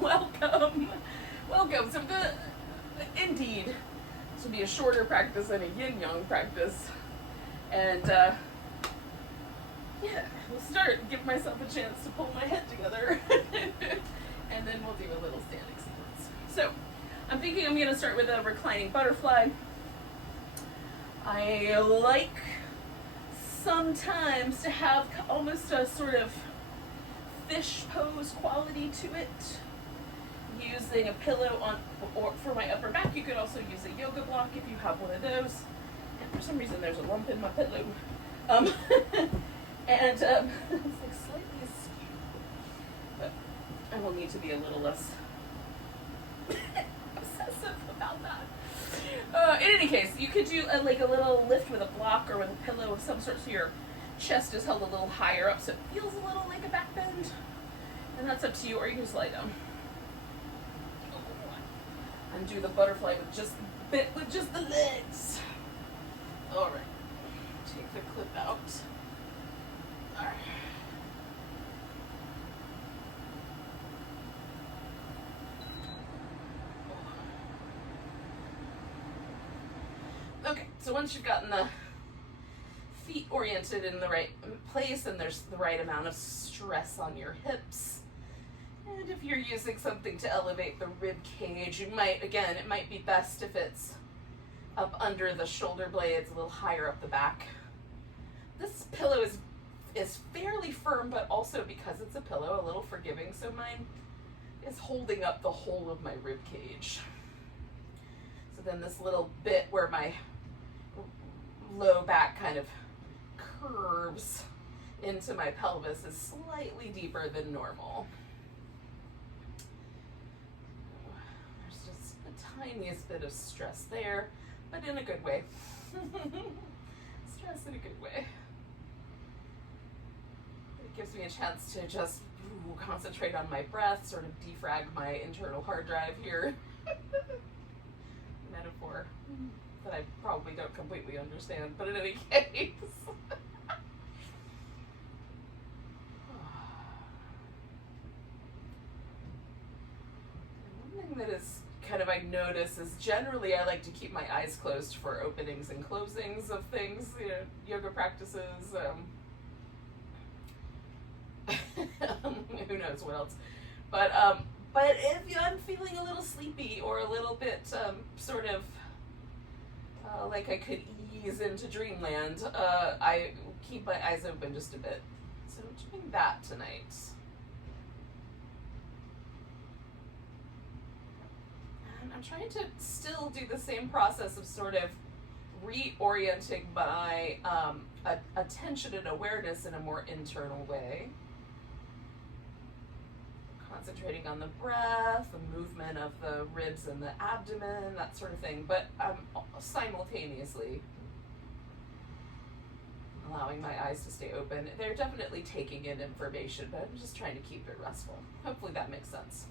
Welcome. Welcome. So indeed, this will be a shorter practice than a yin-yang practice. And yeah, we'll start, give myself a chance to pull my head together. And then we'll do a little standing sequence. So I'm thinking I'm going to start with a reclining butterfly. I like sometimes to have almost a sort of fish pose quality to it, using a pillow on, or for my upper back. You could also use a yoga block if you have one of those. And for some reason there's a lump in my pillow. And it's like slightly askew, but I will need to be a little less obsessive about that. In any case, you could do like a little lift with a block or with a pillow of some sort, so your chest is held a little higher up, so it feels a little like a back bend. And that's up to you, or you can just lie down. And do the butterfly with just the legs. All right. Take the clip out. All right. Okay, so once you've gotten the feet oriented in the right place and there's the right amount of stress on your hips, and if you're using something to elevate the rib cage, you might, again, it might be best if it's up under the shoulder blades, a little higher up the back. This pillow is fairly firm, but also because it's a pillow, a little forgiving, so mine is holding up the whole of my rib cage. So then this little bit where my low back kind of curves into my pelvis is slightly deeper than normal. There's just the tiniest bit of stress there, but in a good way. Stress in a good way. It gives me a chance to just concentrate on my breath, sort of defrag my internal hard drive here. Metaphor that I probably don't completely understand, but in any case. One thing that is kind of I notice is generally I like to keep my eyes closed for openings and closings of things, you know, yoga practices. Who knows what else? But if I'm feeling a little sleepy or a little bit sort of like I could ease into dreamland, I keep my eyes open just a bit. So I'm doing that tonight. And I'm trying to still do the same process of sort of reorienting my attention and awareness in a more internal way. Concentrating on the breath, the movement of the ribs and the abdomen, that sort of thing, but simultaneously allowing my eyes to stay open. They're definitely taking in information, but I'm just trying to keep it restful. Hopefully that makes sense.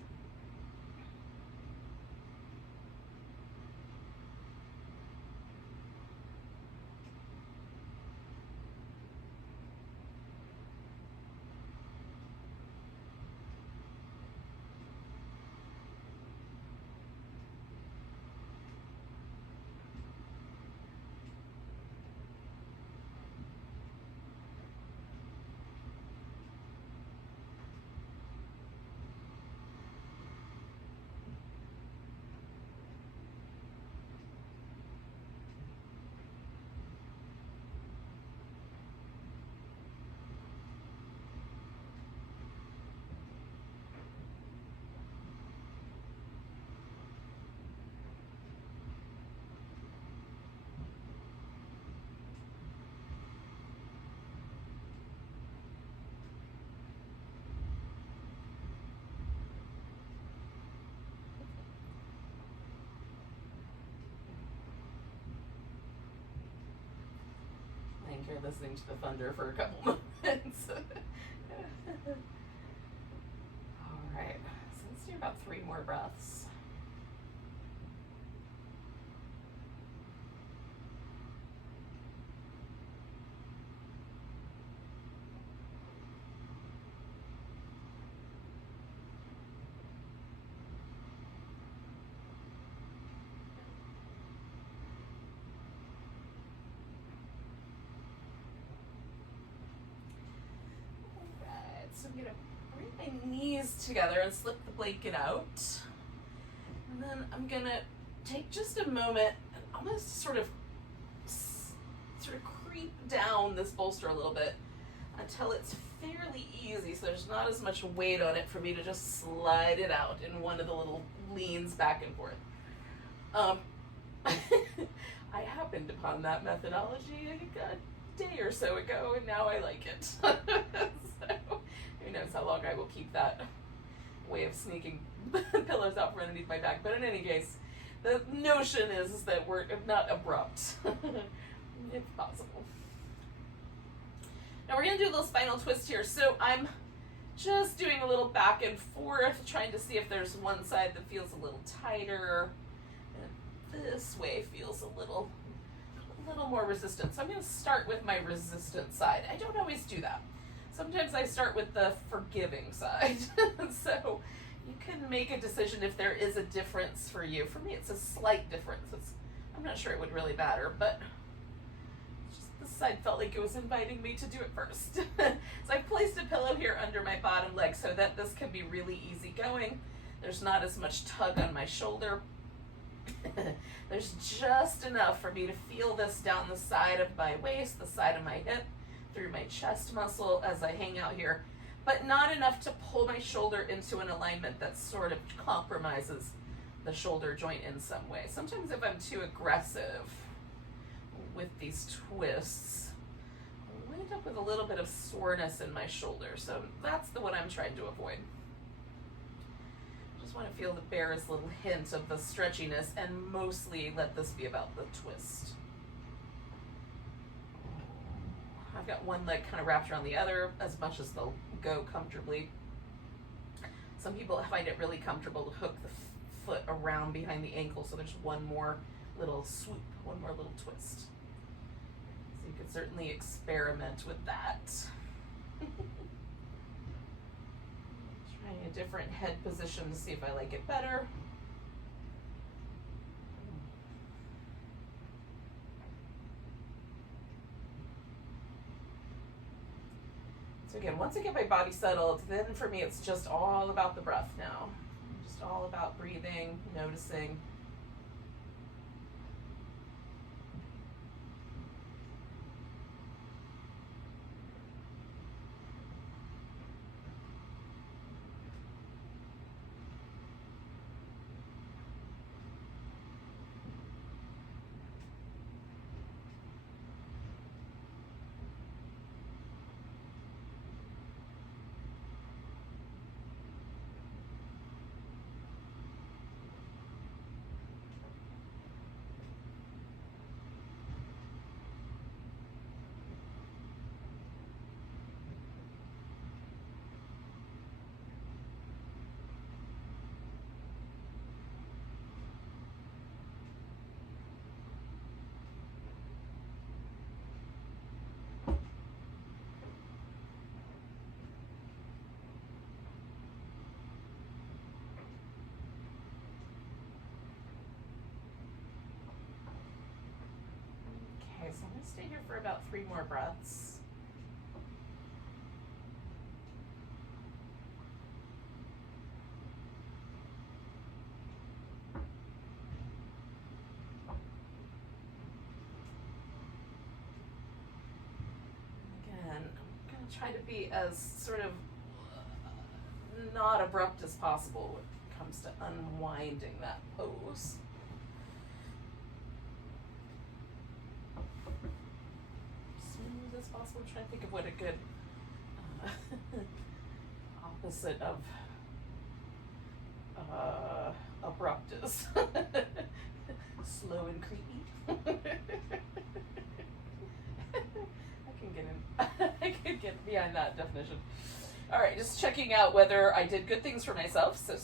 Here listening to the thunder for a couple moments. All right, so let's do about 3 more breaths. I'm gonna bring my knees together and slip the blanket out. And then I'm gonna take just a moment and almost sort of creep down this bolster a little bit until it's fairly easy, so there's not as much weight on it for me to just slide it out in one of the little leans back and forth. I happened upon that methodology a day or so ago, and now I like it. So who knows how long I will keep that way of sneaking pillows out from underneath my back. But in any case, the notion is that we're not abrupt, if possible. Now we're going to do a little spinal twist here. So I'm just doing a little back and forth, trying to see if there's one side that feels a little tighter, and this way feels a little more resistant. So I'm going to start with my resistant side. I don't always do that. Sometimes I start with the forgiving side. So you can make a decision if there is a difference for you. For me, it's a slight difference. I'm not sure it would really matter, but just this side felt like it was inviting me to do it first. So I've placed a pillow here under my bottom leg so that this can be really easy going. There's not as much tug on my shoulder. There's just enough for me to feel this down the side of my waist, the side of my hip, through my chest muscle as I hang out here, but not enough to pull my shoulder into an alignment that sort of compromises the shoulder joint in some way. Sometimes if I'm too aggressive with these twists, I wind up with a little bit of soreness in my shoulder. So that's the one I'm trying to avoid. Just want to feel the barest little hint of the stretchiness and mostly let this be about the twist. I've got one leg kind of wrapped around the other as much as they'll go comfortably. Some people find it really comfortable to hook the foot around behind the ankle, so there's one more little swoop, one more little twist. So you could certainly experiment with that. Trying a different head position to see if I like it better. So again, once I get my body settled, then for me it's just all about the breath now. Just all about breathing, noticing. Okay, so I'm going to stay here for about 3 more breaths. Again, I'm going to try to be as sort of not abrupt as possible when it comes to unwinding that pose. Smooth as possible. I'm trying to think of what a good opposite of abrupt is. Slow and creepy. I can get behind that definition. All right, just checking out whether I did good things for myself. So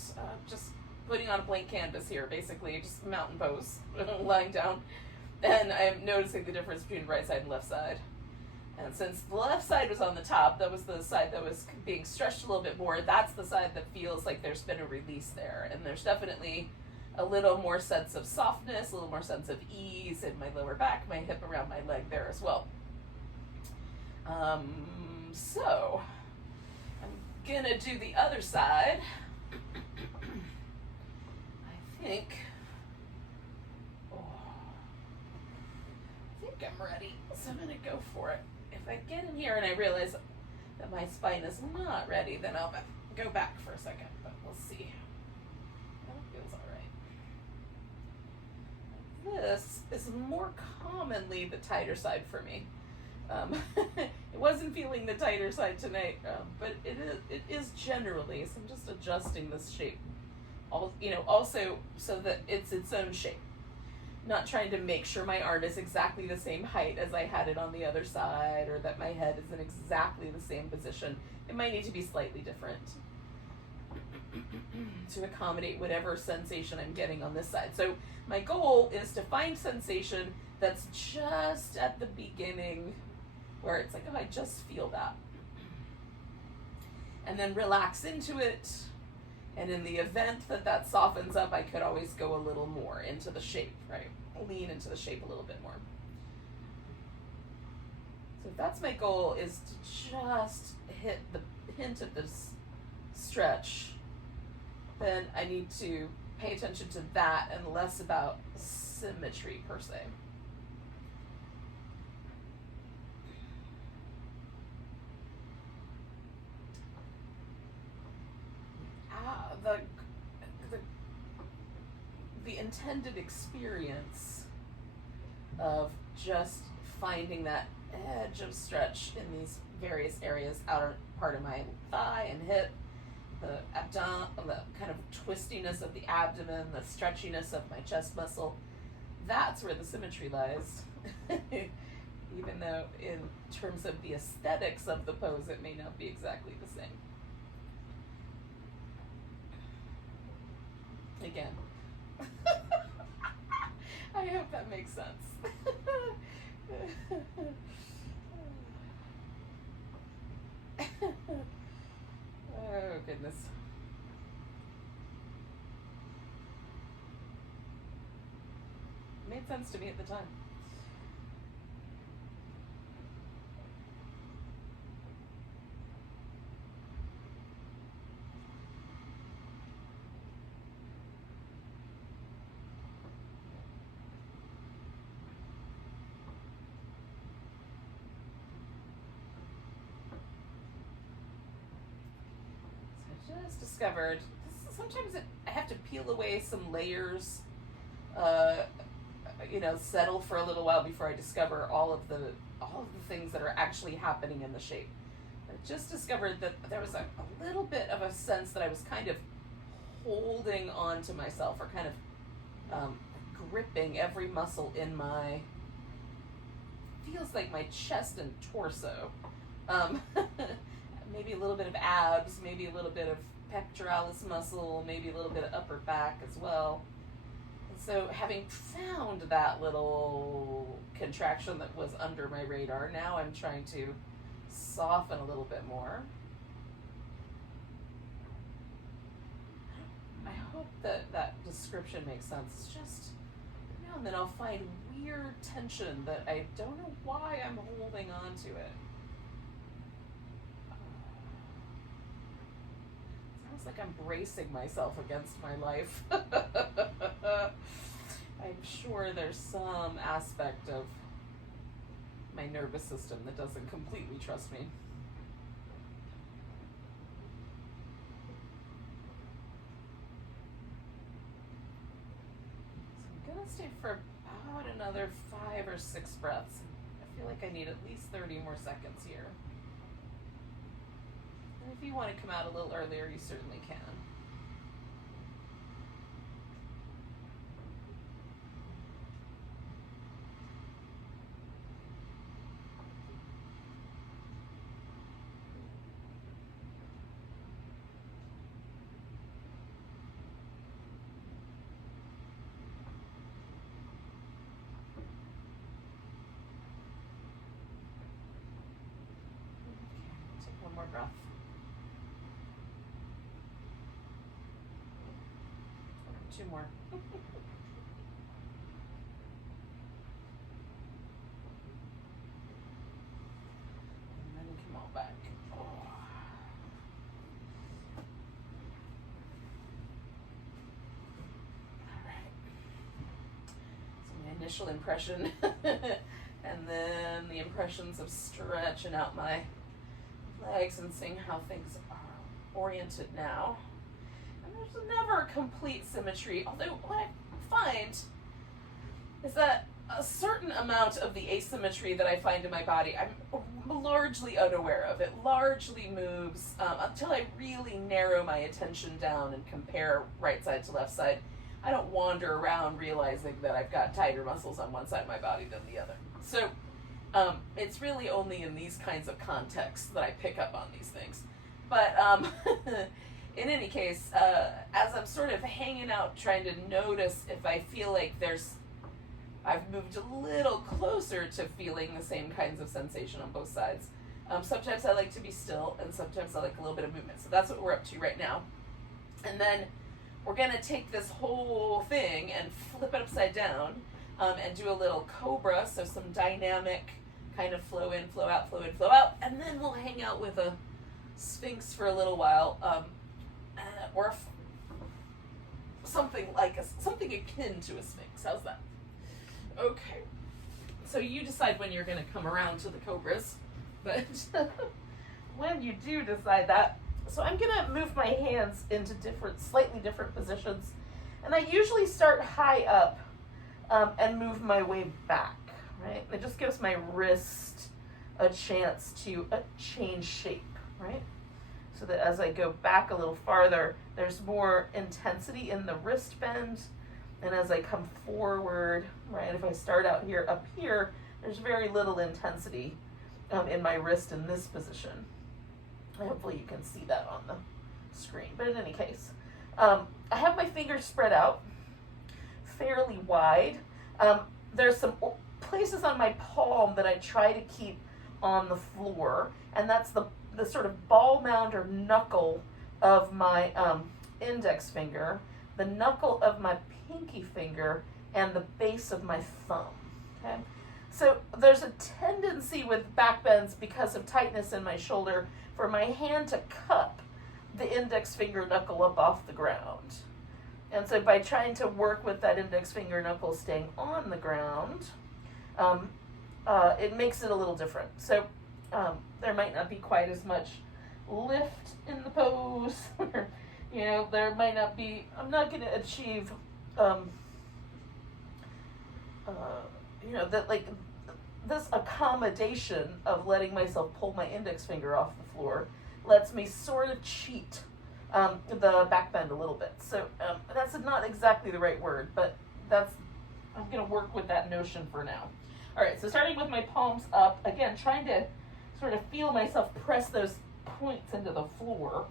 just putting on a blank canvas here, basically just mountain pose, lying down. And I'm noticing the difference between right side and left side. And since the left side was on the top, that was the side that was being stretched a little bit more. That's the side that feels like there's been a release there. And there's definitely a little more sense of softness, a little more sense of ease in my lower back, my hip around my leg there as well. So I'm Gonna do the other side. I think I'm ready, so I'm gonna go for it. If I get in here and I realize that my spine is not ready, then I'll go back for a second, but we'll see. That feels all right. This is more commonly the tighter side for me. It wasn't feeling the tighter side tonight, but it is generally, so I'm just adjusting this shape. Also so that it's its own shape. Not trying to make sure my arm is exactly the same height as I had it on the other side, or that my head is in exactly the same position. It might need to be slightly different to accommodate whatever sensation I'm getting on this side. So my goal is to find sensation that's just at the beginning, where it's like, oh, I just feel that. And then relax into it. And in the event that that softens up, I could always go a little more into the shape, right? Lean into the shape a little bit more. So if that's my goal, is to just hit the hint of this stretch, then I need to pay attention to that and less about symmetry per se. The intended experience of just finding that edge of stretch in these various areas, outer part of my thigh and hip, the abdomen, the kind of twistiness of the abdomen, the stretchiness of my chest muscle, that's where the symmetry lies. Even though in terms of the aesthetics of the pose, it may not be exactly the same. Again. I hope that makes sense. Oh, goodness. Made sense to me at the time. Just discovered sometimes I have to peel away some layers, settle for a little while before I discover all of the things that are actually happening in the shape. I just discovered that there was a little bit of a sense that I was kind of holding on to myself, or kind of gripping every muscle in my, feels like my chest and torso. Maybe a little bit of abs, maybe a little bit of pectoralis muscle, maybe a little bit of upper back as well. And so having found that little contraction that was under my radar, now I'm trying to soften a little bit more. I hope that that description makes sense. It's just, now and then I'll find weird tension that I don't know why I'm holding on to it. Like I'm bracing myself against my life. I'm sure there's some aspect of my nervous system that doesn't completely trust me. So I'm gonna stay for about another 5 or 6 breaths. I feel like I need at least 30 more seconds here. If you want to come out a little earlier, you certainly can. Okay, take one more breath. 2 more. And then come on back. initial impression, and then the impressions of stretching out my legs and seeing how things are oriented now. And there's never complete symmetry, although what I find is that a certain amount of the asymmetry that I find in my body, I'm largely unaware of. It largely moves until I really narrow my attention down and compare right side to left side. I don't wander around realizing that I've got tighter muscles on one side of my body than the other. So it's really only in these kinds of contexts that I pick up on these things. But in any case, as I'm sort of hanging out trying to notice if I feel like I've moved a little closer to feeling the same kinds of sensation on both sides. Sometimes I like to be still, and sometimes I like a little bit of movement. So that's what we're up to right now. And then we're going to take this whole thing and flip it upside down and do a little cobra, so some dynamic kind of flow in, flow out, flow in, flow out. And then we'll hang out with a sphinx for a little while, or something akin to a sphinx. How's that? Okay, so you decide when you're going to come around to the cobras, but when you do decide that, so I'm going to move my hands into slightly different positions, and I usually start high up and move my way back, right? It just gives my wrist a chance to change shape, right? So that as I go back a little farther, there's more intensity in the wrist bend. And as I come forward, right, if I start out here, up here, there's very little intensity in my wrist in this position. Hopefully you can see that on the screen. But in any case, I have my fingers spread out fairly wide. There's some places on my palm that I try to keep on the floor, and that's the sort of ball mound or knuckle of my index finger, the knuckle of my pinky finger, and the base of my thumb. Okay, so there's a tendency with back bends because of tightness in my shoulder for my hand to cup the index finger knuckle up off the ground. And so by trying to work with that index finger knuckle staying on the ground, it makes it a little different. So there might not be quite as much lift in the pose. You know, there might not be, I'm not going to achieve, you know, that like this accommodation of letting myself pull my index finger off the floor lets me sort of cheat the back bend a little bit. So that's not exactly the right word, but I'm going to work with that notion for now. All right, so starting with my palms up, again, trying to sort of feel myself press those points into the floor.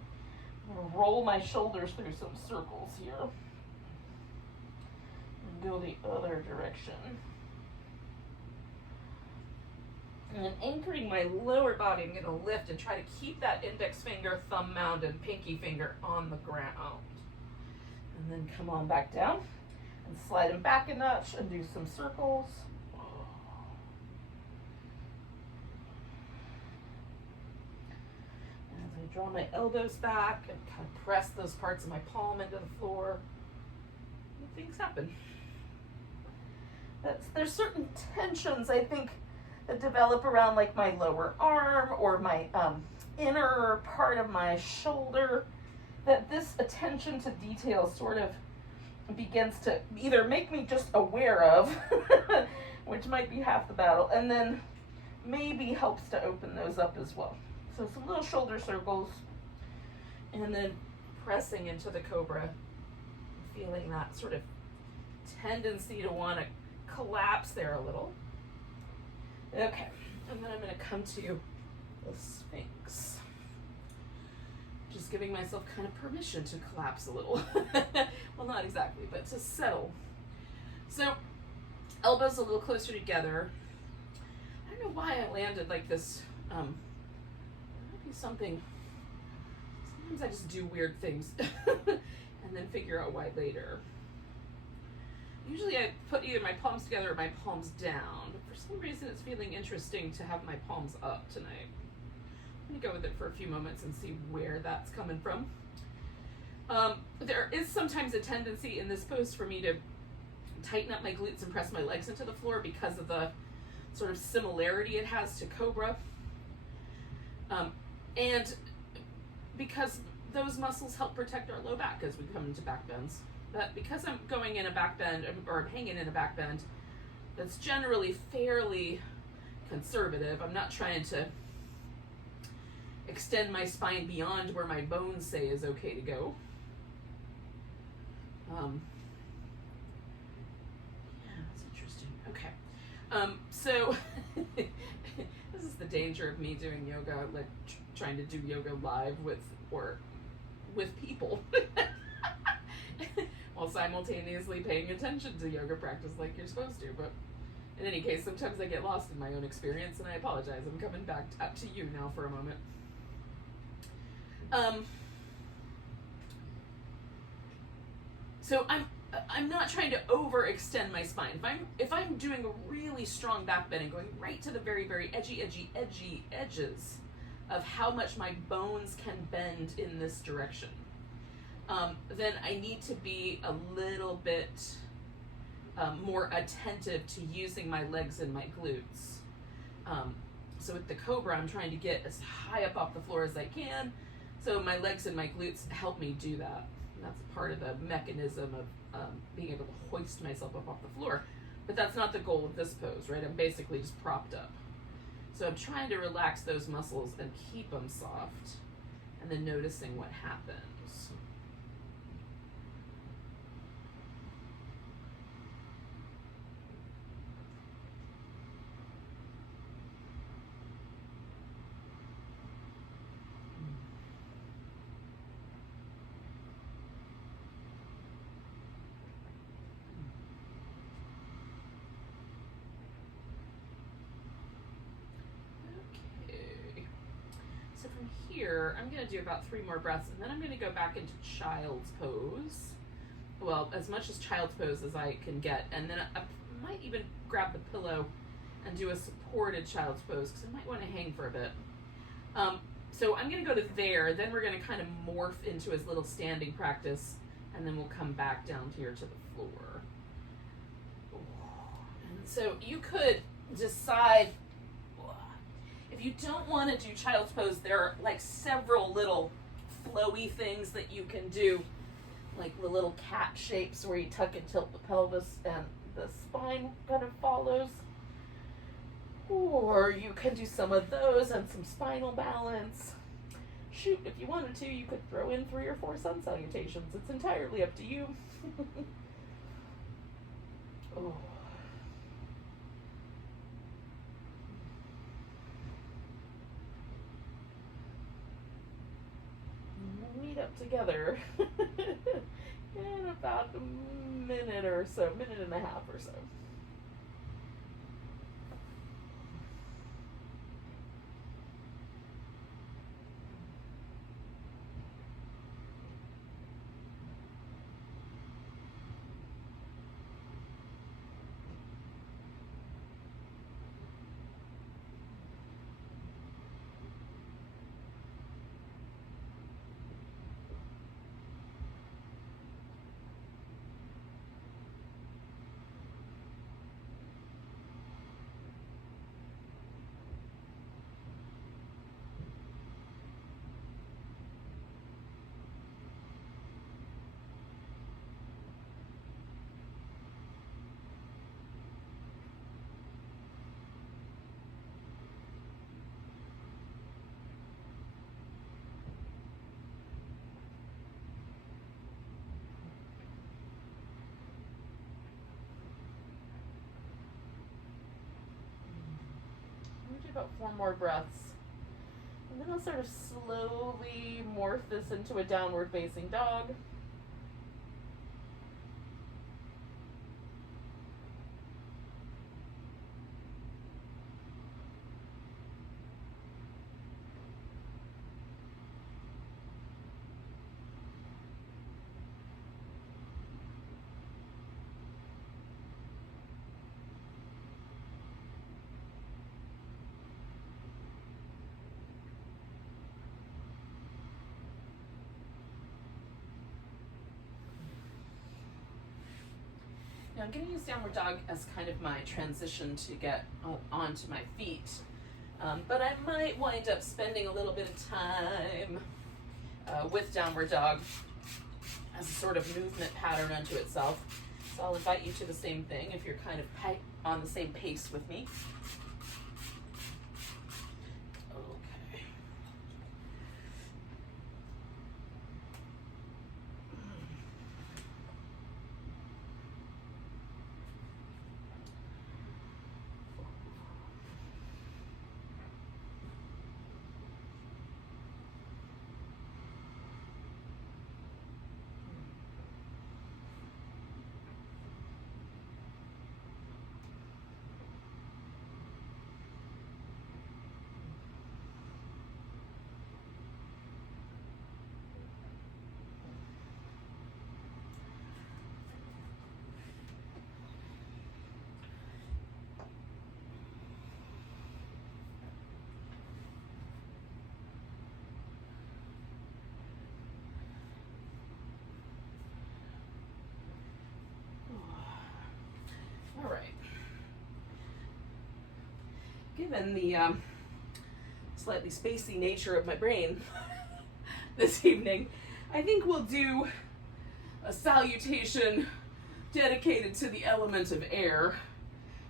I'm going to roll my shoulders through some circles here. And go the other direction. And then anchoring my lower body, I'm going to lift and try to keep that index finger, thumb mound, and pinky finger on the ground. And then come on back down and slide them back a notch and do some circles. As I draw my elbows back and kind of press those parts of my palm into the floor, things happen. There's certain tensions, I think, that develop around like my lower arm or my inner part of my shoulder, that this attention to detail sort of begins to either make me just aware of, which might be half the battle, and then maybe helps to open those up as well. So some little shoulder circles, and then pressing into the cobra, feeling that sort of tendency to want to collapse there a little. Okay, and then I'm going to come to the Sphinx. Just giving myself kind of permission to collapse a little. Well, not exactly, but to settle. So, elbows a little closer together. I don't know why I landed like this. There might be something. Sometimes I just do weird things and then figure out why later. Usually I put either my palms together or my palms down, but for some reason it's feeling interesting to have my palms up tonight. I'm going to go with it for a few moments and see where that's coming from. There is sometimes a tendency in this pose for me to tighten up my glutes and press my legs into the floor because of the sort of similarity it has to Cobra. And because those muscles help protect our low back as we come into back bends. But because I'm going in a back bend, or I'm hanging in a back bend that's generally fairly conservative, I'm not trying to extend my spine beyond where my bones say is okay to go. Yeah, that's interesting. Okay. So this is the danger of me doing yoga, like trying to do yoga live with people while simultaneously paying attention to yoga practice like you're supposed to. But in any case, sometimes I get lost in my own experience, and I apologize. I'm coming back up to you now for a moment. So I'm not trying to overextend my spine. If I'm doing a really strong back bend and going right to the very, very edgy edges of how much my bones can bend in this direction, then I need to be a little bit more attentive to using my legs and my glutes. So with the Cobra, I'm trying to get as high up off the floor as I can, so my legs and my glutes help me do that. And that's part of the mechanism of being able to hoist myself up off the floor. But that's not the goal of this pose, right? I'm basically just propped up. So I'm trying to relax those muscles and keep them soft, and then noticing what happens. Here, I'm going to do about 3 more breaths, and then I'm going to go back into child's pose. Well, as much as child's pose as I can get, and then I might even grab the pillow and do a supported child's pose, because I might want to hang for a bit. So I'm going to go to there, then we're going to kind of morph into his little standing practice, and then we'll come back down here to the floor. And so you could decide, if you don't want to do child's pose, there are like several little flowy things that you can do, like the little cat shapes where you tuck and tilt the pelvis and the spine kind of follows. Or you can do some of those and some spinal balance. Shoot, if you wanted to, you could throw in 3 or 4 sun salutations. It's entirely up to you. Oh. Meet up together in about a minute or so, minute and a half or so. About 4 more breaths, and then I'll sort of slowly morph this into a downward facing dog. Now I'm going to use downward dog as kind of my transition to get onto my feet. But I might wind up spending a little bit of time with downward dog as a sort of movement pattern unto itself. So I'll invite you to the same thing if you're kind of on the same pace with me. Okay. All right. Given the slightly spacey nature of my brain this evening, I think we'll do a salutation dedicated to the element of air.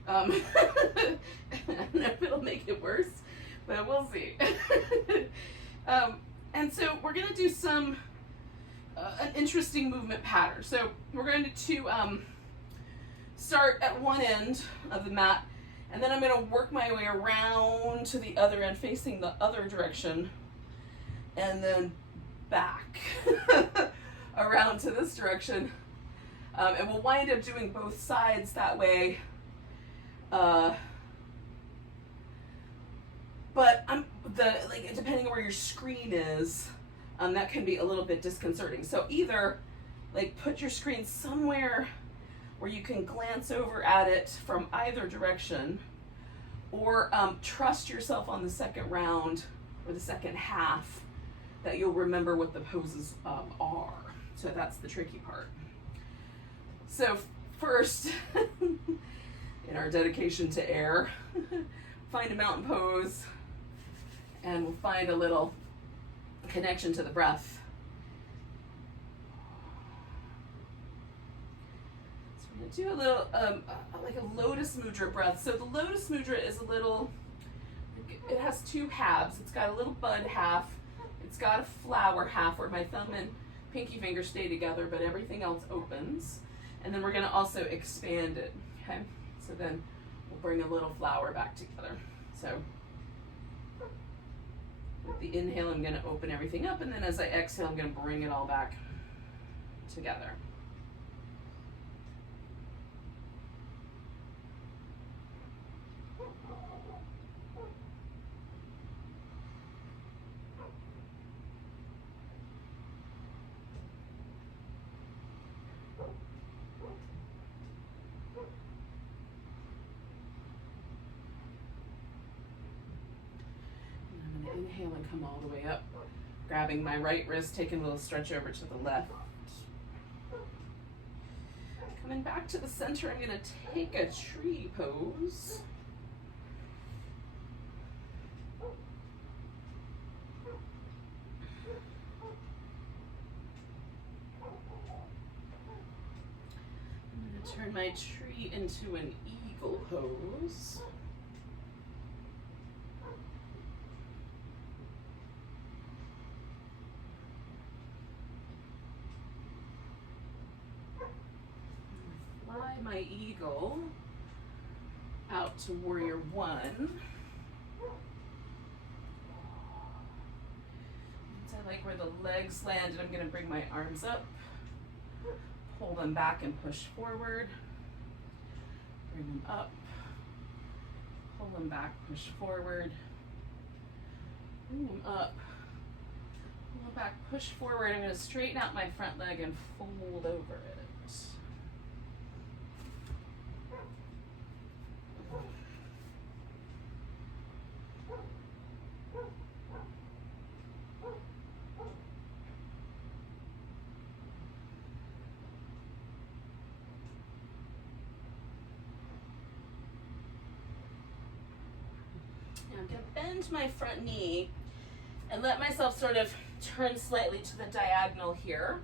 I don't know if it'll make it worse, but we'll see. And so we're going to do some an interesting movement pattern. So we're going to start at one end of the mat, and then I'm going to work my way around to the other end, facing the other direction, and then back around to this direction. And we'll wind up doing both sides that way. But depending on where your screen is, that can be a little bit disconcerting. So either put your screen somewhere where you can glance over at it from either direction, or trust yourself on the second round or the second half that you'll remember what the poses are. So that's the tricky part. So first, in our dedication to air, find a mountain pose, and we'll find a little connection to the breath. Do a little, like a lotus mudra breath. So the lotus mudra is a little, it has two halves. It's got a little bud half. It's got a flower half where my thumb and pinky finger stay together, but everything else opens. And then we're going to also expand it, okay? So then we'll bring a little flower back together. So with the inhale, I'm going to open everything up, and then as I exhale, I'm going to bring it all back together. Inhale and come all the way up, grabbing my right wrist, taking a little stretch over to the left. Coming back to the center, I'm going to take a tree pose. I'm going to turn my tree into an eagle pose. My eagle out to warrior one. So I like where the legs landed. I'm going to bring my arms up, pull them back and push forward, bring them up, pull them back, push forward, bring them up, pull them back, push forward. I'm going to straighten out my front leg and fold over it. Now I'm going to bend my front knee and let myself sort of turn slightly to the diagonal here.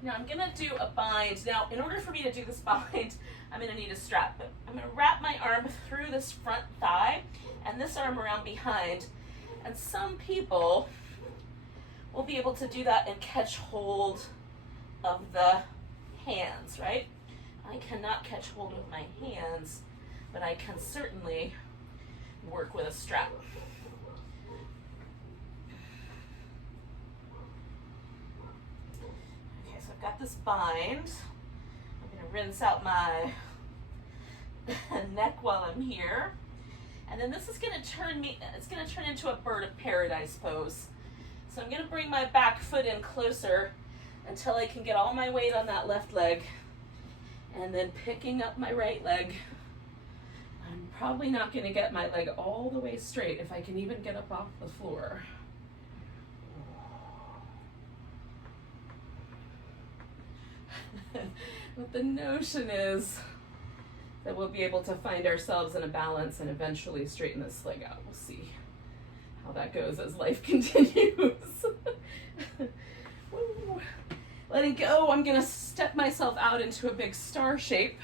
Now I'm going to do a bind. Now, in order for me to do this bind, I'm going to need a strap. I'm going to wrap my arm through this front thigh and this arm around behind. And some people will be able to do that and catch hold of the hands, right? I cannot catch hold with my hands, but I can certainly work with a strap. Okay, so I've got this bind. I'm going to rinse out my neck while I'm here. And then this is going to turn into a bird of paradise pose. So I'm going to bring my back foot in closer until I can get all my weight on that left leg. And then picking up my right leg. I'm probably not going to get my leg all the way straight if I can even get up off the floor. But the notion is that we'll be able to find ourselves in a balance and eventually straighten this leg out. We'll see how that goes as life continues. Woo. Letting go, I'm going to step myself out into a big star shape.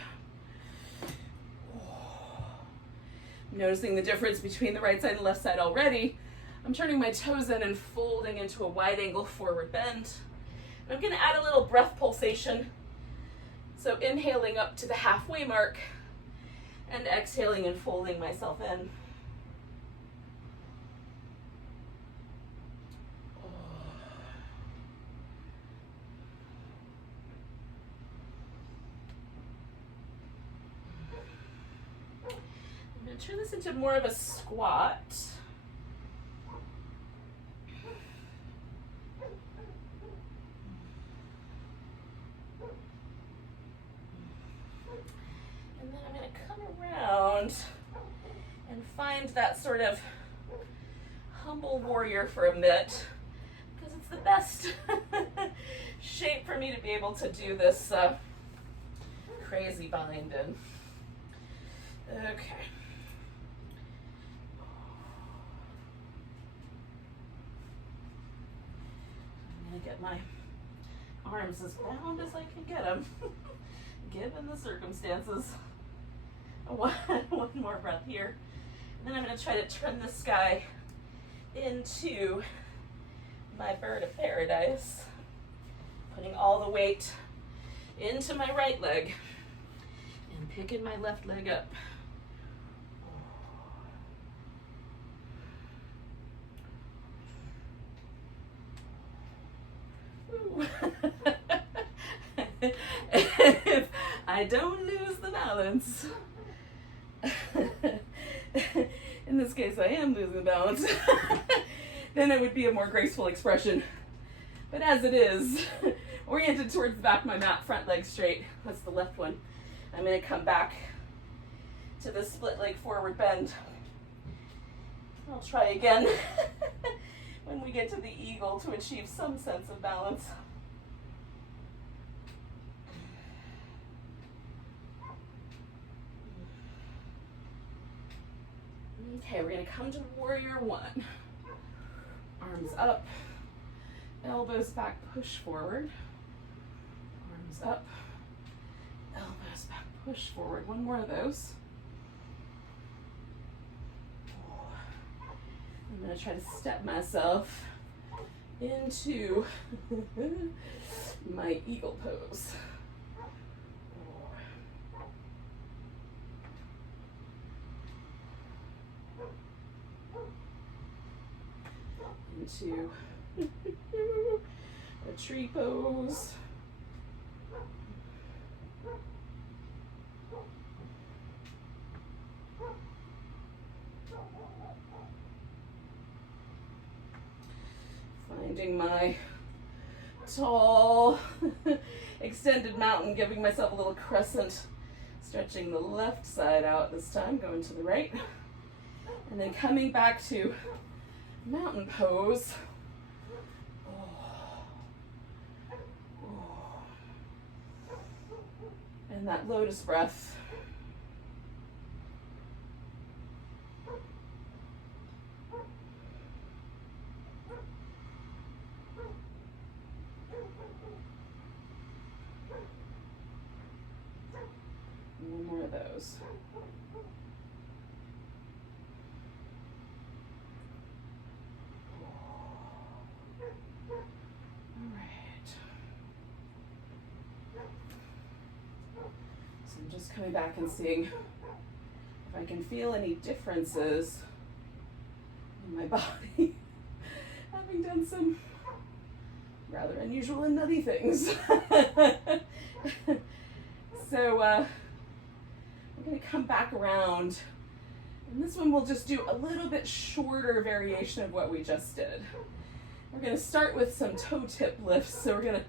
Noticing the difference between the right side and left side already. I'm turning my toes in and folding into a wide angle forward bend. And I'm going to add a little breath pulsation. So inhaling up to the halfway mark and exhaling and folding myself in. I'm going to turn this into more of a squat. And then I'm going to come around and find that sort of humble warrior for a bit, because it's the best shape for me to be able to do this crazy bind in. Okay. I'm going to get my arms as bound as I can get them, given the circumstances. One more breath here. And then I'm going to try to turn this guy into my bird of paradise, putting all the weight into my right leg and picking my left leg up. If I don't lose the balance, in this case I am losing the balance, then it would be a more graceful expression. But as it is, oriented towards the back of my mat, front leg straight, that's the left one. I'm going to come back to the split leg forward bend. I'll try again when we get to the eagle to achieve some sense of balance. Okay, we're going to come to warrior one. Arms up, elbows back, push forward. Arms up, elbows back, push forward. One more of those. I'm going to try to step myself into my eagle pose. Into a tree pose. Finding my tall, extended mountain, giving myself a little crescent, stretching the left side out this time, going to the right, and then coming back to mountain pose. And that lotus breath. One more of those. All right. So I'm just coming back and seeing if I can feel any differences in my body, having done some rather unusual and nutty things. So we're going to come back around, and this one we'll just do a little bit shorter variation of what we just did. We're going to start with some toe tip lifts. So we're going to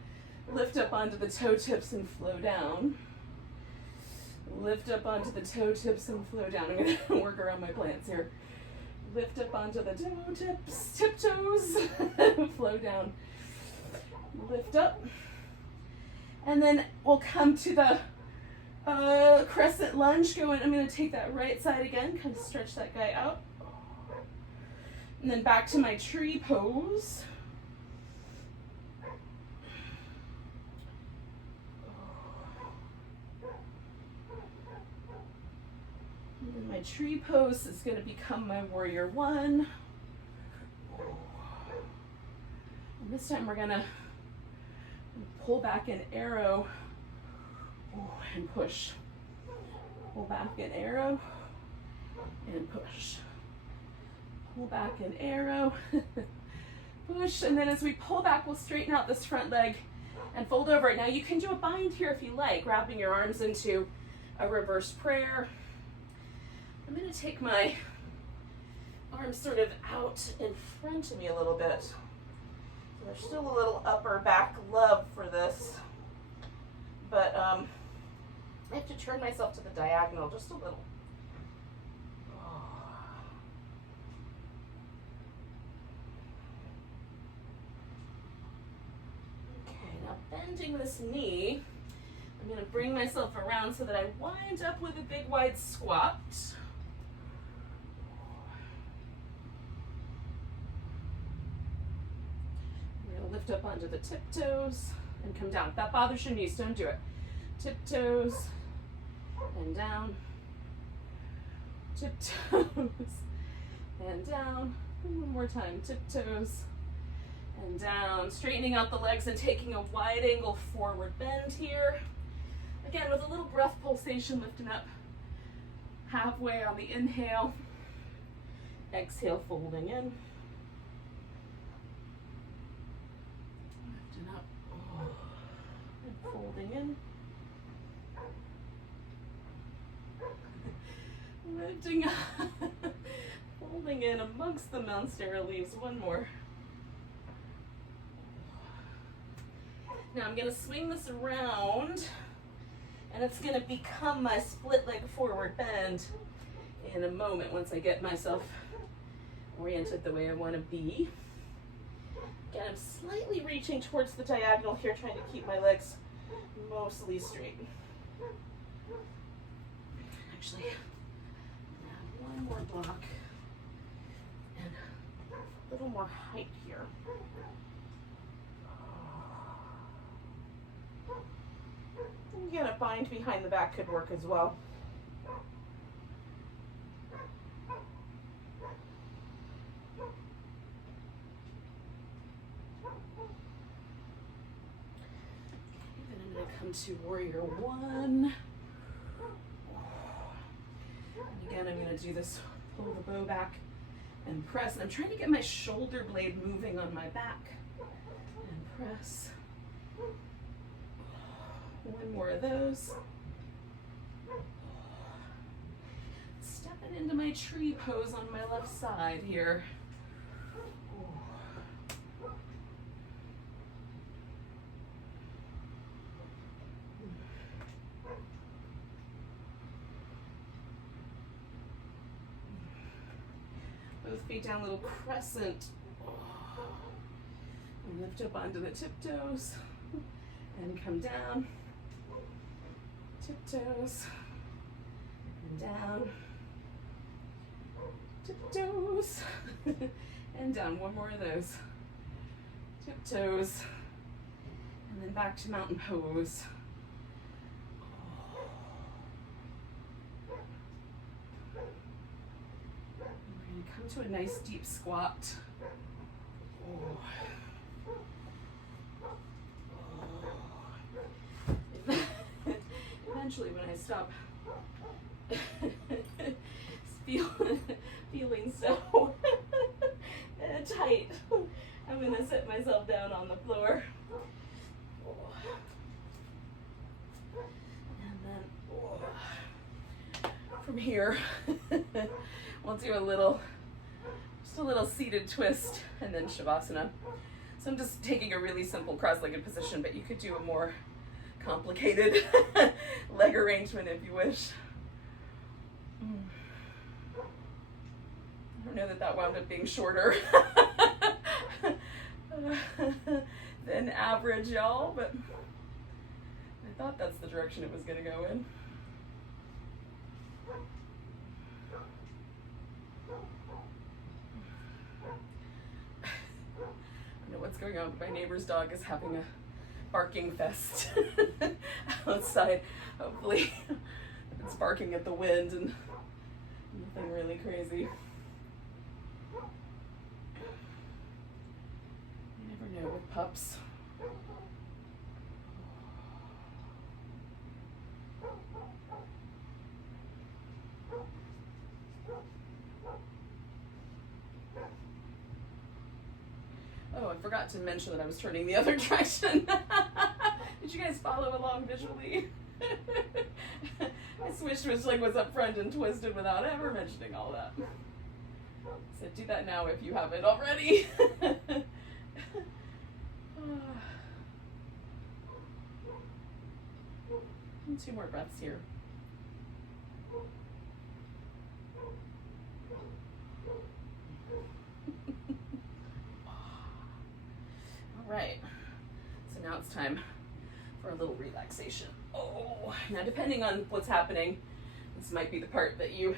lift up onto the toe tips and flow down. Lift up onto the toe tips and flow down. I'm going to work around my plants here. Lift up onto the toe tips, tiptoes, flow down. Lift up. And then we'll come to the crescent lunge. I'm going to take that right side again, kind of stretch that guy out. And then back to my tree pose. And then my tree pose is going to become my warrior one. And this time we're going to pull back an arrow and push. Pull back an arrow and push. Pull back an arrow, push, and then as we pull back, we'll straighten out this front leg and fold over it. Now you can do a bind here if you like, wrapping your arms into a reverse prayer. I'm going to take my arms sort of out in front of me a little bit. So there's still a little upper back love for this, but I have to turn myself to the diagonal just a little. Okay, now bending this knee, I'm going to bring myself around so that I wind up with a big wide squat. I'm going to lift up onto the tiptoes and come down. If that bothers your knees, don't do it. Tiptoes and down, tiptoes and down. One more time, tiptoes and down. Straightening out the legs and taking a wide angle forward bend here. Again, with a little breath pulsation, lifting up halfway on the inhale. Exhale, folding in. Lifting up and folding in. Lifting up, folding in amongst the monstera leaves. One more. Now I'm going to swing this around, and it's going to become my split leg forward bend in a moment once I get myself oriented the way I want to be. Again, I'm slightly reaching towards the diagonal here, trying to keep my legs mostly straight. Actually, one more block and a little more height here. Again, a bind behind the back could work as well. Then I'm going to come to warrior one. And again, I'm going to do this, pull the bow back and press. And I'm trying to get my shoulder blade moving on my back. And press. One more of those. Stepping into my tree pose on my left side here. Both feet down, little crescent. And lift up onto the tiptoes and come down. Tiptoes and down. Tiptoes and down. One more of those. Tiptoes and then back to mountain pose. into a nice deep squat. Oh. Oh. Eventually, when I stop feeling so tight, I'm gonna sit myself down on the floor. And then from here, we'll do just a little seated twist and then Shavasana. So I'm just taking a really simple cross-legged position, but you could do a more complicated leg arrangement if you wish. I don't know that wound up being shorter than average, y'all, but I thought that's the direction it was going to go in. I don't know what's going on, but my neighbor's dog is having a barking fest outside. Hopefully it's barking at the wind and nothing really crazy. You never know with pups. Oh, I forgot to mention that I was turning the other direction. Did you guys follow along visually? I switched which leg was up front and twisted without ever mentioning all that. So do that now if you haven't already. And 2 more breaths here. All right, so now it's time for a little relaxation. Oh, now depending on what's happening, this might be the part that your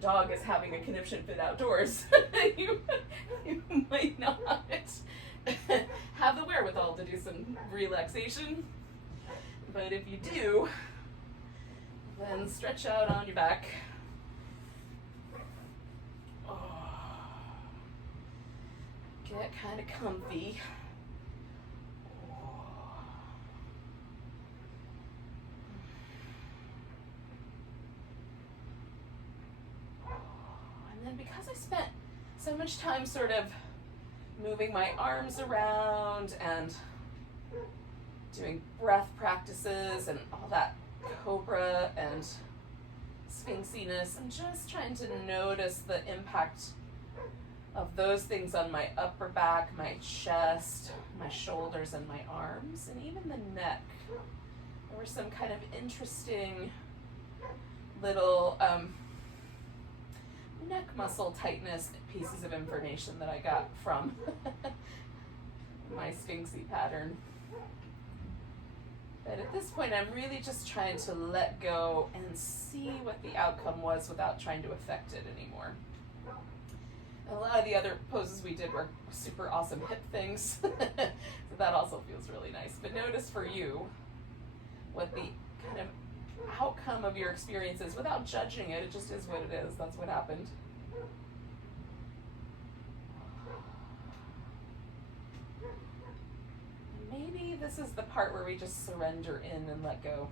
dog is having a conniption fit outdoors. you might not have the wherewithal to do some relaxation, but if you do, then stretch out on your back. Get kind of comfy. And then because I spent so much time sort of moving my arms around and doing breath practices and all that cobra and sphinxiness, I'm just trying to notice the impact of those things on my upper back, my chest, my shoulders, and my arms, and even the neck. There were some kind of interesting little neck muscle tightness pieces of information that I got from my Sphinxy pattern. But at this point, I'm really just trying to let go and see what the outcome was without trying to affect it anymore. A lot of the other poses we did were super awesome hip things, so that also feels really nice. But notice for you what the kind of outcome of your experience is without judging it. It just is what it is. That's what happened. Maybe this is the part where we just surrender in and let go.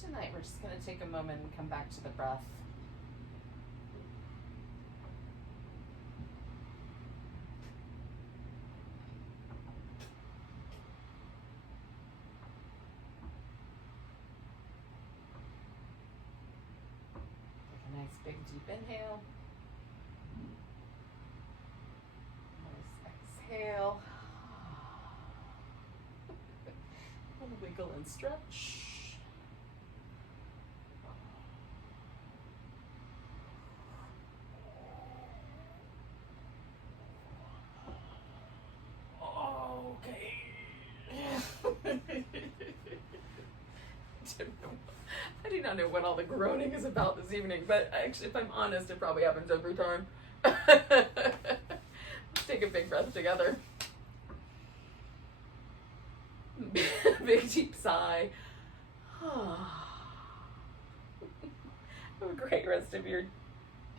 tonight we're just going to take a moment and come back to the breath. Take a nice big deep inhale. Nice exhale. Wiggle and stretch. Okay. I do not know what all the groaning is about this evening, but actually, if I'm honest, it probably happens every time. Let's take a big breath together. Big deep sigh. Have a great rest of your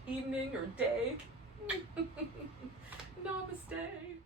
evening or day. Namaste.